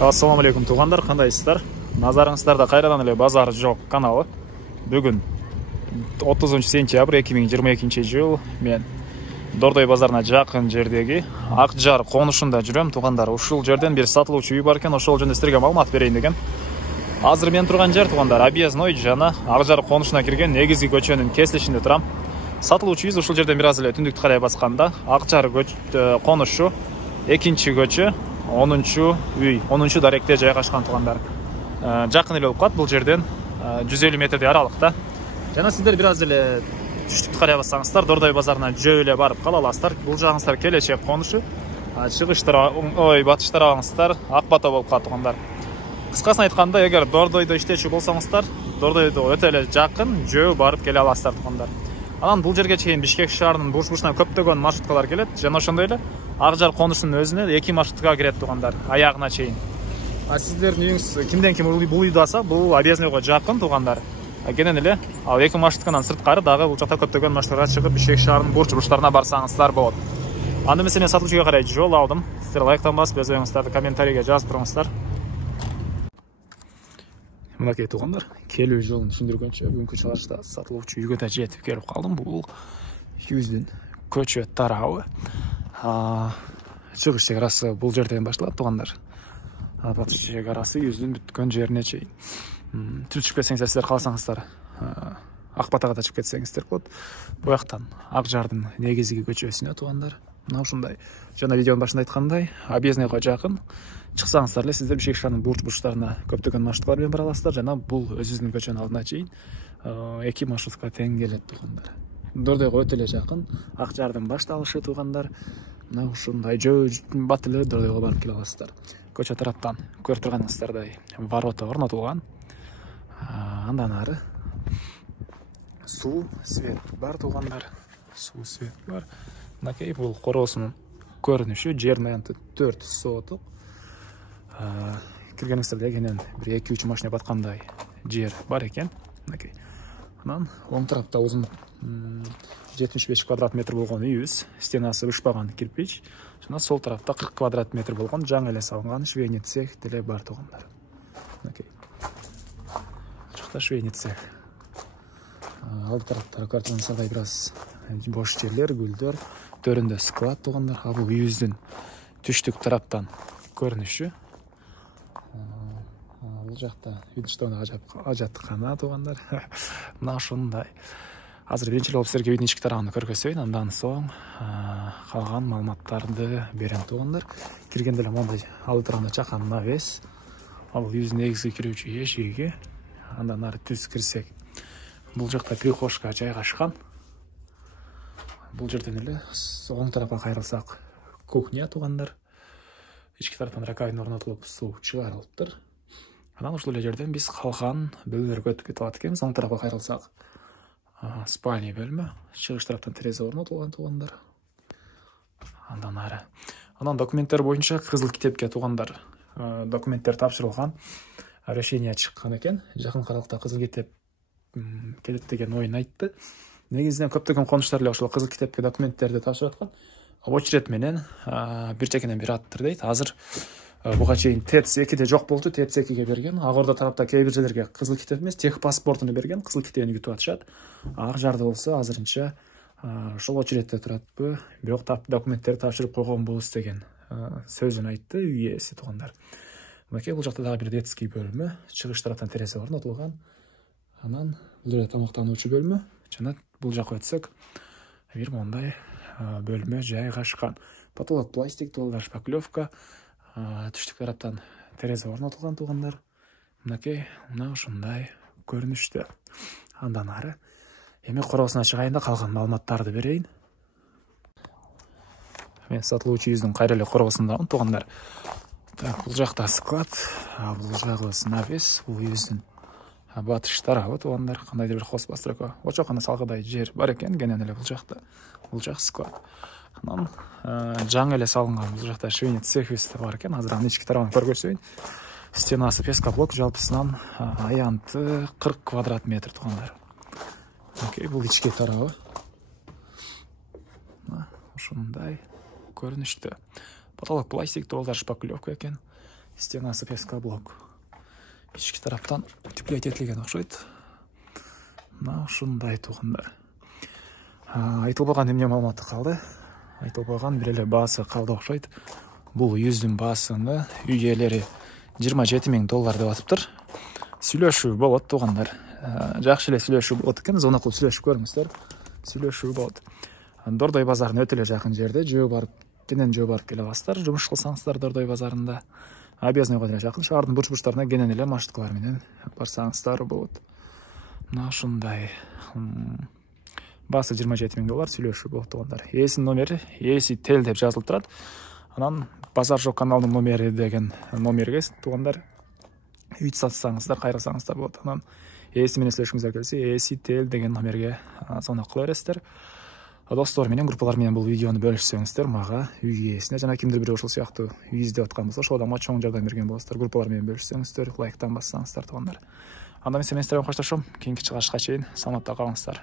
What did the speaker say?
Ассаламу алейкум туғандар, қандайсыздар? Назарыңыздарда қайрадан эле базар жоқ каналы. Бүгін 30 сентябрь 2022 жыл мен Дордой базарына жақын жердегі Ақжар қонышында жүрем туғандар. Ушул жерден бир сатылуучу үй бар экен, ошол жөнүндө силерге маалымат берейин деген. Азыр мен турган жер туғандар Объездной жана Ақжар қонышына кирген негизги көчөнүн кесилишинде турам. Сатылуучу үй ушул жерден бир аз эле түндүктү карай басканда Ақжар қонышу экинчи көчө 10-чу үй, 10-чу даректе жайгашкан тугандар. Жакын эле болуп калат бул жерден 150 метрдей аралыкта. Жана сиздер бир аз эле түштүктү карай бассаңыздар, Дордой базарына жөө эле барып кала аласыздар. Бул жагыңыздар келечек конушу, батыш тарабыңыздар Ак Бата болуп калат тугандар. Кыскасын айтканда, эгер Дордойдо иштечү болсоңуздар, Дордойдо өтө эле жакын жөө барып келе аласыздар тугандар. Анан бул жерге чейин Бишкек шаарынын бурч-бурчунан көптөгөн маршруткалар келет, жана ошондой эле Ақжар конушунун өзүнө 2 маршрутка кирет тугандар, аягына чейин. Сиздердин үйүңүз кимден ким бул үйдө аса, бул Объезднойго жакын тугандар. Кенен эле ал 2 маршрутканан сырткары дагы бул жакта көптөгөн маршруттарга чыгып Бишкек шаарынын бурч-бурчтарына барсаңыздар болот. Анда мен сатылуучуга карай жол алдым. Сиздер лайктан басып, өз оюңуздарды комментарийге жазып туруңуздар. Мынакей тугандар, келүү жолун түшүндүргөнчө бүгүнкү чыгарышта сатылуучу үйгө да жетип келип калдым. Бул үйүздүн көчө тарабы. Чыгыш чекарасы бул жерден башталат тугандар. Батыш чекарасы үйүздүн бүткөн жерине чейин. Түшүп кетсеңиздер, сиздер кааласаңыздар Ак Батага да чыгып кетсеңиздер болот. Буяктан Ақжардын негизги көчөсүнө тугандар. Мына ушундай. Жана видеонун башында айткандай, Объезднойго жакын. Чыксаңыздар эле сиздер Бишкек шаарынын бурч-бурчтарына көптөгөн маршруттар менен бара аласыздар. Жана бул өзүбүздүн көчөнүн алдына чейин 2 маршрутка тең келет тугандар. Дордойго өтө эле жакын, Ақжардын башталышы тугандар. Мына ушундай жөө бат эле Дордойго барып келе аласыздар. Көчө тараптан көрүп турганыңыздардай ворота орнотулган. Андан ары суу, свет бар тугандар. Суу, свет бар. Мынакей бул короосунун көрүнүшү, жердин аянты 4 сотук. Киргениңиздерде кенен бир 2-3 машина баткандай жер бар экен. Мынакей. Анан оң тарапта узун 75 квадрат метр болгон үйүбүз, стенасы ушпаган кирпич. Жана сол тарапта 40 квадрат метр болгон жаңы эле салынган швейный цех деле бар тугандар. Мынакей. Жакта швейный цех. Ал тараптары көрүнгөнсөй бир аз бош жерлер, гүлдөр, төрүндө склад тугандар. Бул үйүздүн түштүк тараптан көрүнүшү. Бул жакта үйдүн ажаткана тугандар. Мына ушундай. Азыр биринчи болуп силерге үйдүн ички тарабын көргөзөйүн, андан соң калган маалыматтарды берем тугандар. Киргенде эле мондай алды тарабында чакан навес. Ал үйдүн негизги кирүүчү эшиги. Андан ары түз кирсек, бул жакта прихожка жайгашкан. Бул жерден эле оң тарапка кайрылсак кухня тугандар. Ички тараптан раковина орнотулуп, суу чыгарылыптыр. Анан ушул эле жерден биз калган бөлмөлөргө өтүп кете алат экенбиз. Оң тарапка кайрылсак спальня бөлмө, чыгыш тараптан терезе орнотулган тугандар. Андан ары. Анан документтер боюнча кызыл китепке тугандар документтер тапшырылган. Решение чыккан экен. Жакын аралыкта кызыл китеп келет деген оюн айтты. Негизинен көптөгөн конуштар эле ошол кызыл китепке документтерди тапшырып аткан. Очеред менен бир чекенен бир аттыр дейт. Азыр буга чейин ТЭЦ-2де жок болчу, ТЭЦ-2ге берген. Агордо тарапта кээ бир жерлерге кызыл китеп эмес, тех паспортуну берген, кызыл китебин күтүп атышат. Ақжарда болсо азырынча ошол очередте туратпы, бирок документтерди тапшырып койгон болуп деген сөзүн айтты үй ээси тугандар. Мынакей бул жакта дагы бир детский бөлмө, чыгыш тараптан терезе орнотулган. Анан бул жерде тамактануучу бөлмө, жана бул жака өтсөк, бир мондай бөлмө жайгашкан. Потолок пластик, доллар шпаклевка. Түштүк тараптан терезе орнотулган тугандар. Мынакей, мына ушундай көрүнүштө. Андан ары эми короосуна чыгайын да калган маалыматтарды берейин. Мен сатылуучу үйүздүн кайра эле короосундамын тугандар. Бул жакта склад, бул жагы навес, бул үйүздүн батыш тарабы тугандар. Кандайдыр бир хоз бастракка очокана салгыдай жер бар экен, кенен эле бул жакта. Бул жак склад. Анан жаңы эле салынган бул жакта швейный цехибиз бар экен. Азыр анын ички тарабын көргөзөйүн. Стенасы пескоблок, жалпысынан аянты 40 квадрат метр тугандар. Окей, бул ички тарабы. Ушундай көрүнүштө. Потолок пластик, доллар шпаклевка экен. стенасы пескоблок. Ички тараптан утеплять этилген окшойт. Мына ушундай туугандар. Айтылбаган эмне маалыматы калды? Айтылбаган бир эле баасы калды окшойт. Бул үйүздүн баасыны үй ээлери $27,000 деп атыптыр. Сүйлөшүү болот туугандар. Жакшы эле сүйлөшүү болот экен. Зона кылып сүйлөшүп көрүңүздөр. Сүйлөшүү болот. Дордой базарына өтө эле жакын жерде кенен жөө барып келе аласыздар. Жумуш кылсаңыздар Дордой базарында. Объездныйга деле жакын. Шаардын бурч-бурчтарына кенен эле маршруткалар менен барсаңыздар болот. Мына ушундай. Баасы $27,000 сүйлөшүү болот туугандар. Ээсинин номери ээси тел деп жазылып турат. Анан базар жок каналдын номери деген номерге туугандар үй сатсаңыздар, кайрылсаңыздар болот. Анан ээси менен сүйлөшкүңүздөр келсе, ээси тел деген номерге звонок кыла бересиздер. Достор менен, группалар менен бул видеону бөлүшсөңүздөр, мага үй ээсине жана кимдир бирөө ушул сыяктуу үй издеп аткан болсо, ошол адамга чоң жардам берген болосуздар. Группалар менен бөлүшсөңүздөр, лайктан бассаңыздар туугандар. Анда мен сиздер менен коштошом. Кийинки чыгышка чейин саламатта калыңыздар.